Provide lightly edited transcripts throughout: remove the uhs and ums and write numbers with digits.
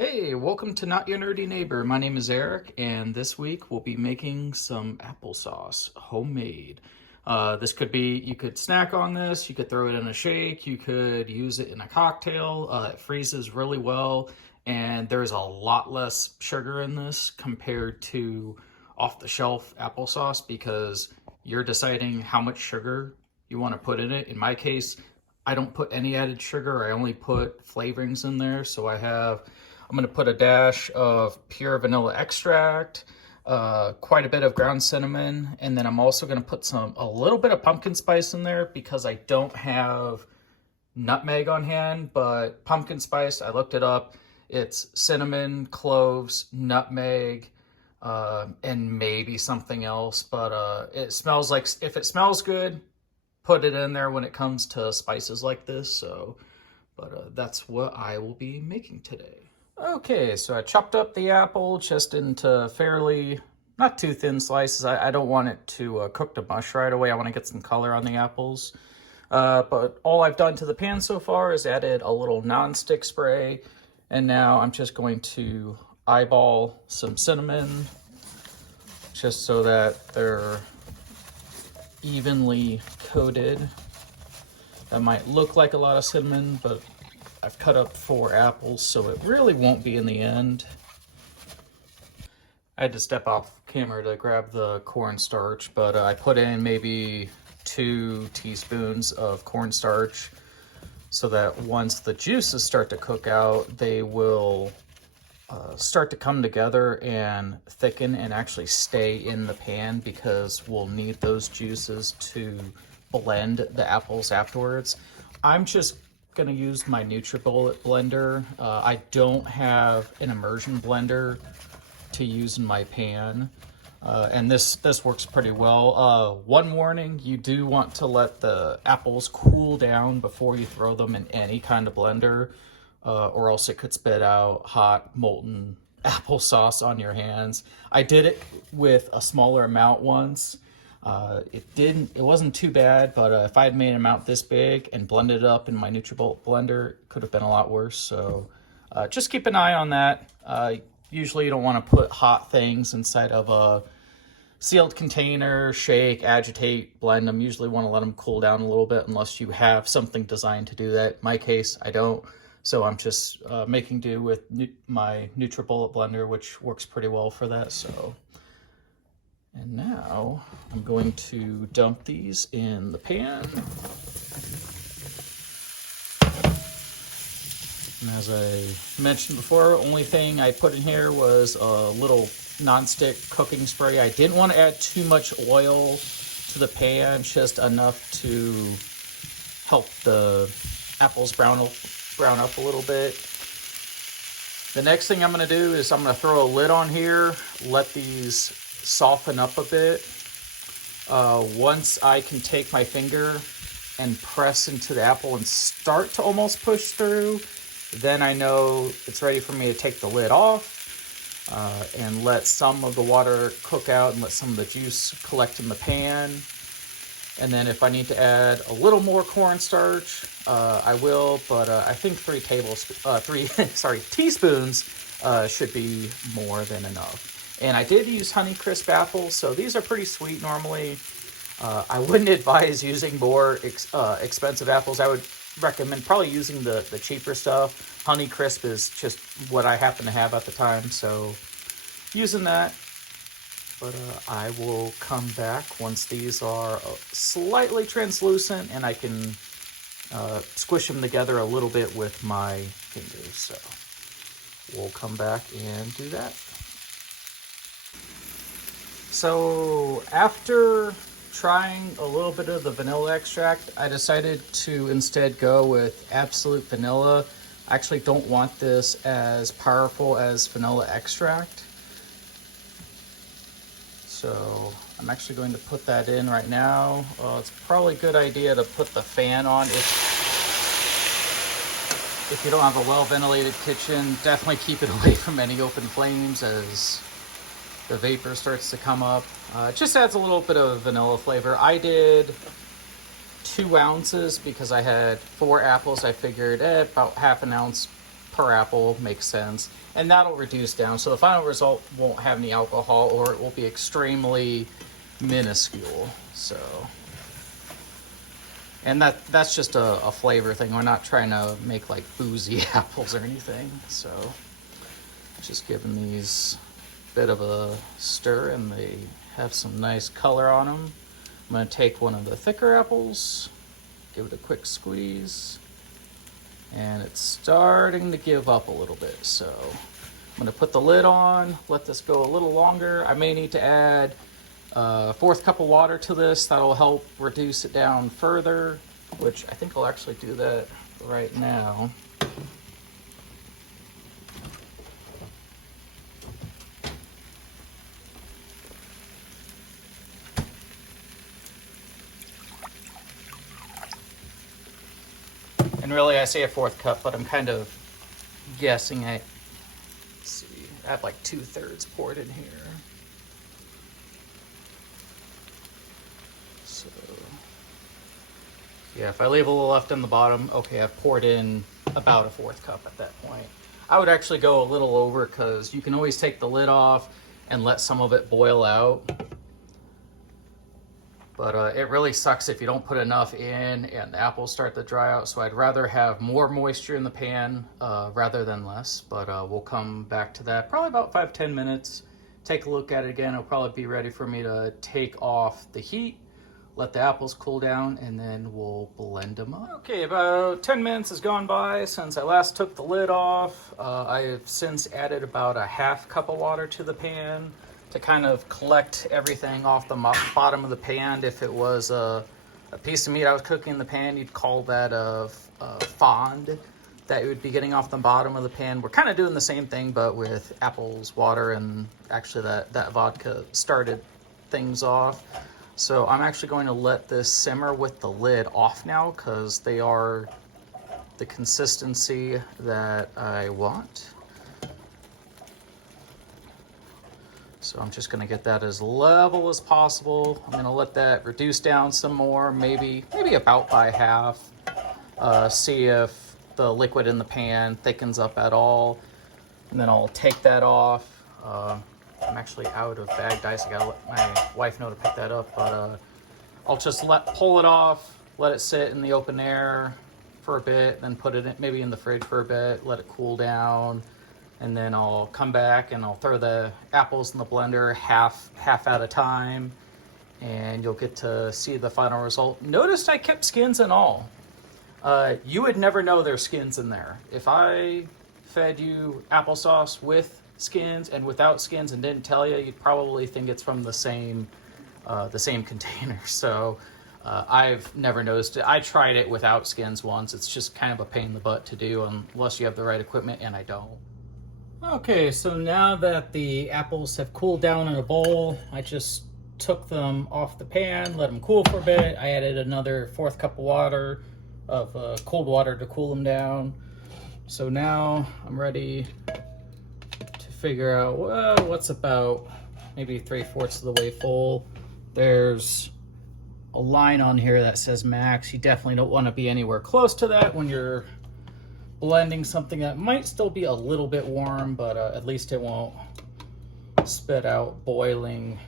Hey, welcome to Not Your Nerdy Neighbor. My name is Eric, and this week we'll be making some applesauce, homemade. This could be, you could snack on this, you could throw it in a shake, you could use it in a cocktail. It freezes really well, and there's a lot less sugar in this compared to off-the-shelf applesauce because you're deciding how much sugar you want to put in it. In my case, I don't put any added sugar. I only put flavorings in there. So I'm going to put a dash of pure vanilla extract, quite a bit of ground cinnamon, and then I'm also going to put a little bit of pumpkin spice in there because I don't have nutmeg on hand, but pumpkin spice, I looked it up. It's cinnamon, cloves, nutmeg, and maybe something else, but it smells like, if it smells good, put it in there when it comes to spices like this. But that's what I will be making today. Okay, so I chopped up the apple just into fairly, not too thin slices. I don't want it to cook to mush right away. I want to get some color on the apples. But all I've done to the pan so far is added a little non-stick spray. And now I'm just going to eyeball some cinnamon just so that they're evenly coated. That might look like a lot of cinnamon, but I've cut up 4 apples, so it really won't be in the end. I had to step off camera to grab the cornstarch, but I put in maybe 2 teaspoons of cornstarch so that once the juices start to cook out, they will start to come together and thicken and actually stay in the pan because we'll need those juices to blend the apples afterwards. I'm just gonna use my NutriBullet blender. I don't have an immersion blender to use in my pan, and this works pretty well. One warning: you do want to let the apples cool down before you throw them in any kind of blender, or else it could spit out hot molten applesauce on your hands. I did it with a smaller amount once. It wasn't too bad, but if I had made an amount this big and blended it up in my NutriBullet blender, it could have been a lot worse. So just keep an eye on that. Usually you don't want to put hot things inside of a sealed container, shake, agitate, blend them. Usually want to let them cool down a little bit unless you have something designed to do that. In my case, I don't. So I'm just making do with my NutriBullet blender, which works pretty well for that. And now I'm going to dump these in the pan. And as I mentioned before, only thing I put in here was a little non-stick cooking spray. I didn't want to add too much oil to the pan, just enough to help the apples brown up a little bit. The next thing I'm going to do is I'm going to throw a lid on here, let these soften up a bit. Once I can take my finger and press into the apple and start to almost push through, then I know it's ready for me to take the lid off and let some of the water cook out and let some of the juice collect in the pan. And then if I need to add a little more cornstarch, I will, but I think 3 teaspoons should be more than enough. And I did use Honeycrisp apples, so these are pretty sweet normally. I wouldn't advise using more expensive apples. I would recommend probably using the cheaper stuff. Honeycrisp is just what I happen to have at the time, so using that. But I will come back once these are slightly translucent and I can squish them together a little bit with my fingers. So we'll come back and do that. So after trying a little bit of the vanilla extract, I decided to instead go with absolute vanilla. I actually don't want this as powerful as vanilla extract. So I'm actually going to put that in right now. It's probably a good idea to put the fan on if you don't have a well-ventilated kitchen. Definitely keep it away from any open flames as the vapor starts to come up. It just adds a little bit of vanilla flavor. I did 2 ounces because I had 4 apples. I figured about half an ounce per apple makes sense, and that'll reduce down. So the final result won't have any alcohol, or it will be extremely minuscule. So, and that's just a flavor thing. We're not trying to make like boozy apples or anything. So just giving these a bit of a stir, and they have some nice color on them. I'm going to take one of the thicker apples, give it a quick squeeze, and it's starting to give up a little bit. So I'm going to put the lid on, let this go a little longer. I may need to add a 1/4 cup of water to this. That'll help reduce it down further, which I think I'll actually do that right now. And really, I say a 1/4 cup, but I'm kind of guessing. Let's see, I have like 2/3 poured in here. So, yeah, if I leave a little left on the bottom, okay, I've poured in about a 1/4 cup at that point. I would actually go a little over, because you can always take the lid off and let some of it boil out. But it really sucks if you don't put enough in and the apples start to dry out. So I'd rather have more moisture in the pan rather than less. But we'll come back to that probably about 5-10 minutes. Take a look at it again. It'll probably be ready for me to take off the heat, let the apples cool down, and then we'll blend them up. Okay, about 10 minutes has gone by since I last took the lid off. I have since added about a 1/2 cup of water to the pan to kind of collect everything off the bottom of the pan. If it was a piece of meat I was cooking in the pan, you'd call that a fond that would be getting off the bottom of the pan. We're kind of doing the same thing, but with apples, water, and actually that vodka started things off. So I'm actually going to let this simmer with the lid off now, because they are the consistency that I want. So I'm just going to get that as level as possible. I'm going to let that reduce down some more, maybe about by half. See if the liquid in the pan thickens up at all. And then I'll take that off. I'm actually out of bagged ice. I got to let my wife know to pick that up. But I'll just pull it off, let it sit in the open air for a bit, then put it maybe in the fridge for a bit, let it cool down. And then I'll come back and I'll throw the apples in the blender half at a time, and you'll get to see the final result. Notice I kept skins and all. You would never know there's skins in there. If I fed you applesauce with skins and without skins and didn't tell you, you'd probably think it's from the same container. So I've never noticed it. I tried it without skins once. It's just kind of a pain in the butt to do unless you have the right equipment, and I don't. Okay, so now that the apples have cooled down in a bowl, I just took them off the pan, let them cool for a bit. I added another 1/4 cup of water, cold water, to cool them down. So now I'm ready to figure out, well, what's about maybe 3/4 of the way full. There's a line on here that says max. You definitely don't want to be anywhere close to that when you're blending something that might still be a little bit warm, but at least it won't spit out boiling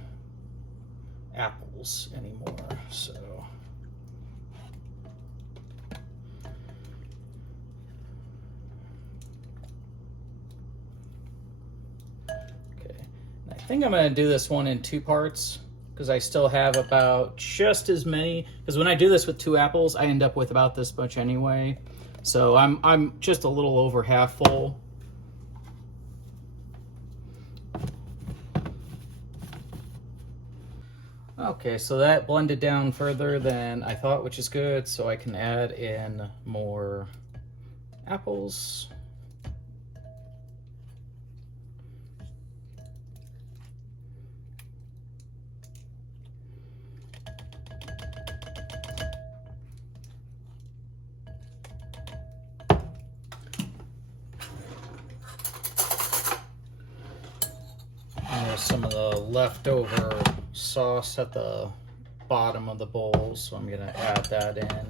apples anymore. So okay, I think I'm going to do this one in 2 parts, because I still have about just as many, because when I do this with 2 apples I end up with about this much anyway. So I'm just a little over half full. Okay, so that blended down further than I thought, which is good. So I can add in more apples. Some of the leftover sauce at the bottom of the bowl, so I'm gonna add that in.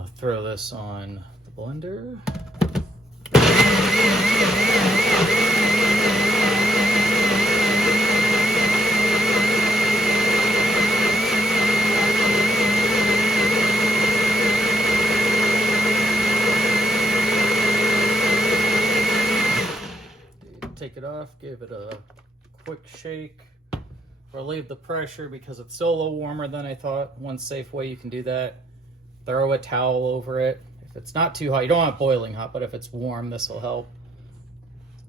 gonna throw this on the blender. Take it off, give it a quick shake, relieve the pressure because it's still a little warmer than I thought. One safe way you can do that, throw a towel over it. If it's not too hot, you don't want it boiling hot, but if it's warm, this will help.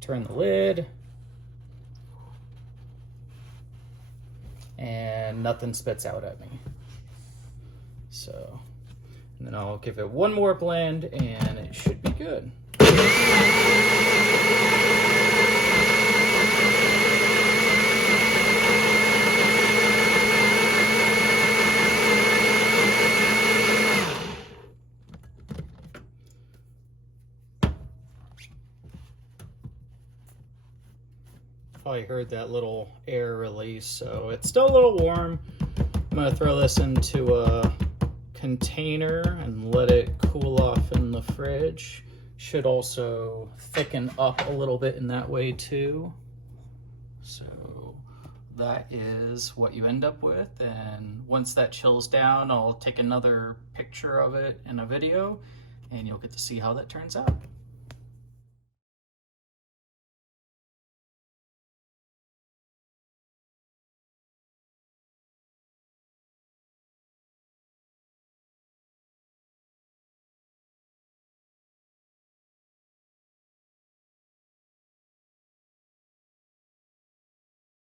Turn the lid, and nothing spits out at me. So, and then I'll give it one more blend and it should be good. Probably heard that little air release, so it's still a little warm. I'm gonna throw this into a container and let it cool off in the fridge. Should also thicken up a little bit in that way too. So that is what you end up with, and once that chills down, I'll take another picture of it in a video and you'll get to see how that turns out.